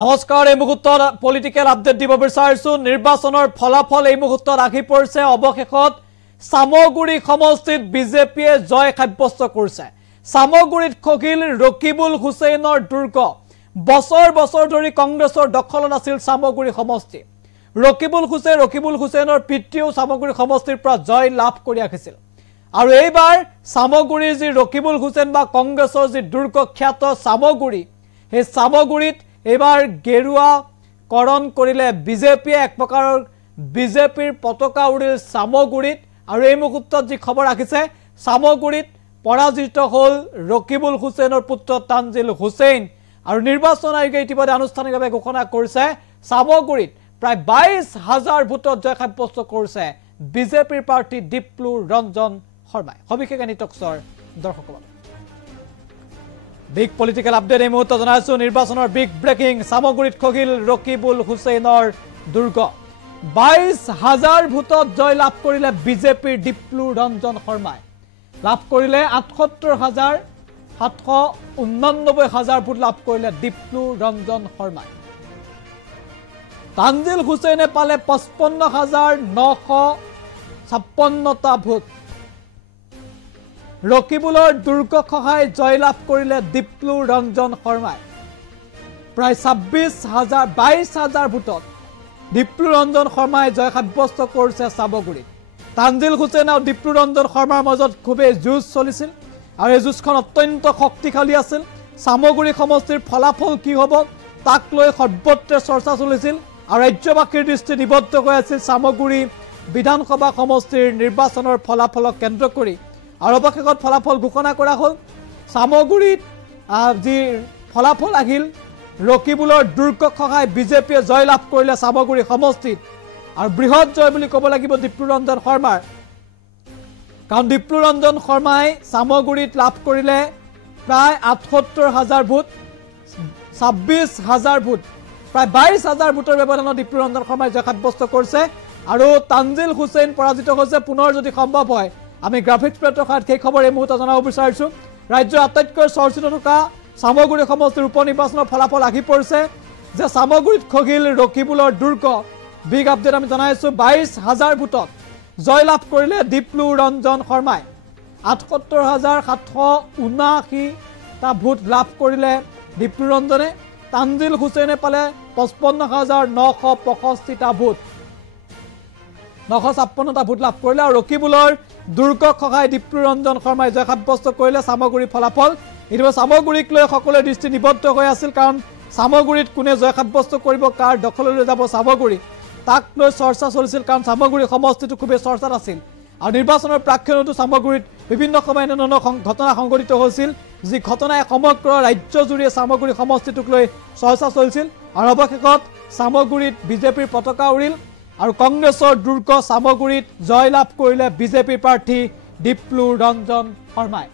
নমস্কাৰ এই মুহূৰ্তত পলিটিক্যাল আপডেট দিব বিচাৰিছো নিৰ্বাচনৰ ফলাফল এই মুহূৰ্তত আহি পৰিছে অৱশেষত সামগুৰি সমষ্টিত বিজেপিয়ে জয় সাব্যস্ত কৰিছে সামগুৰিত খগিল ৰকিবুল হুছেইনৰ দুৰ্গ বছৰ ধৰি কংগ্ৰেছৰ দখলত আছিল সামগুৰি সমষ্টি ৰকিবুল হুছেইনৰ পিতৃও সামগুৰি সমষ্টিৰ পৰা জয় লাভ কৰি আহিছিল আৰু এইবাৰ সামগুৰিৰ যি ৰকিবুল হুছেইন বা কংগ্ৰেছৰ যি দুৰ্গ খ্যাত সামগুৰি এই সামগুৰিত এবাৰ গেৰুৱা কৰণ কৰিলে বিজেপিয়ে এক প্ৰকাৰৰ বিজেপিৰ পতাকা উৰিল সামগুৰিত আৰু এই মুহূৰ্তত যি খবৰ আহিছে সামগুৰিত পৰাজিত হল ৰকিবুল হুছেইনৰ পুত্ৰ তানজিল হুছেইন আৰু নিৰ্বাচন আয়োগে ইতিমধ্যে আনুষ্ঠানিকভাৱে ঘোষণা কৰিছে সামগুৰিত প্ৰায় 22,000 ভোটত জয় সাব্যস্ত কৰিছে বিজেপিৰ প্ৰাৰ্থী দীপ্লু ৰঞ্জন শৰ্মাই সবিশেষ নিটকছৰ দৰ্শকসকল বিগ পলিটিক্যাল আপডেট এই মুহূৰ্তত জনাইছো নিৰ্বাচনৰ বিগ ব্ৰেকিং সামগুৰিত খগিল ৰকিবুল হুছেইনৰ দুৰ্গ 22,000 ভোটত জয় লাভ কৰিলে বিজেপিৰ দীপ্লু ৰঞ্জন শৰ্মাই লাভ কৰিলে 78,789,000 ভোট লাভ কৰিলে দীপ্লু ৰঞ্জন শৰ্মাই তানজিল হুছেইনে পালে 55,956টা ভোট ৰকিবুলৰ দুৰ্গ খহাই জয়লাভ কৰিলে দীপ্লু ৰঞ্জন শৰ্মাই প্ৰায় 22,000 ভোটত দীপ্লু ৰঞ্জন শৰ্মাই জয় সাব্যস্ত কৰিছে সামগুৰিত তানজিল হুছেইন আৰু দীপ্লু ৰঞ্জন শৰ্মাৰ মাজত খুবেই যুঁজ চলিছিল আৰু এই যুঁজখন অত্যন্ত শক্তিশালী আছিল সামগুৰি সমষ্টিৰ ফলাফল কি হ'ব তাক লৈ সৰ্বত্ৰ চৰ্চা চলিছিল আৰু ৰাজ্যবাসীৰ দৃষ্টি নিবদ্ধ হৈ আছিল সামগুৰি বিধানসভা সমষ্টিৰ নিৰ্বাচনৰ ফলাফলক কেন্দ্ৰ কৰি আৰু অৱশেষত ফলাফল ঘোষণা কৰা হল সামগুৰিত যি ফলাফল আহিল ৰকিবুলৰ দুৰ্গ খহাই বিজেপিয়ে জয় লাভ কৰিলে সামগুৰি সমষ্টিত আৰু বৃহৎ জয় বুলি ক'ব লাগিব দীপ্লু ৰঞ্জন শৰ্মাৰ কাৰণ দীপ্লু ৰঞ্জন শৰ্মাই সামগুৰিত লাভ কৰিলে প্ৰায় 78,000 ভোট 26,000 ভোট প্ৰায় 22,000 ভোটৰ ব্যৱধানত দীপ্লু ৰঞ্জন শৰ্মাই জয় সাব্যস্ত কৰিছে আৰু তানজিল হুছেইন পৰাজিত হৈছে পুনৰ যদি সম্ভৱ হয় আমি গ্ৰাফিক্স প্লেটৰ সেই খবৰ এই মুহূৰ্তত জনাব বিচাৰিছো ৰাজ্যৰ আটাইতকৈ চৰ্চিত থকা সামগুৰি সমষ্টিৰ উপনিৰ্বাচনৰ ফলাফল আহি পৰিছে যে সামগুৰিত খগিল ৰকিবুলৰ দুৰ্গ বিগ আপডেট আমি জনাইছো 22,000 ভোটত জয় লাভ কৰিলে দীপ্লু ৰঞ্জন শৰ্মাই 78,779টা ভোট লাভ কৰিলে দীপ্লু ৰঞ্জনে তানজিল হুছেইনে পালে 55,965টা ভোট 956টা ভোট লাভ কৰিলে আৰু ৰকিবুলৰ দুৰ্গ খহাই দীপ্লু ৰঞ্জন শৰ্মাই জয় সাব্যস্ত কৰিলে সামগুৰি ফলাফল ইতিমধ্যে সামগুৰিক লৈ সকলোৰে দৃষ্টি নিবদ্ধ হৈ আছিল কাৰণ সামগুৰিত কোনে জয় সাব্যস্ত কৰিব কাৰ দখললৈ যাব সামগুৰি তাক লৈ চৰ্চা চলিছিল কাৰণ সামগুৰি সমষ্টিটো খুবেই চৰ্চাত আছিল আৰু নিৰ্বাচনৰ প্ৰাক্ষণতো সামগুৰিত বিভিন্ন সময়ত এনে ঘটনা সংঘটিত হৈছিল যি ঘটনাই সমগ্ৰ ৰাজ্যজুৰিয়ে সামগুৰি সমষ্টিটোক লৈ চৰ্চা চলিছিল আৰু অৱশেষত সামগুৰিত বিজেপিৰ পতাকা উৰিল আৰু কংগ্ৰেছৰ দুৰ্গ সামগুৰিত জয় লাভ কৰিলে বিজেপি প্ৰাৰ্থী দীপ্লু ৰঞ্জন শৰ্মাই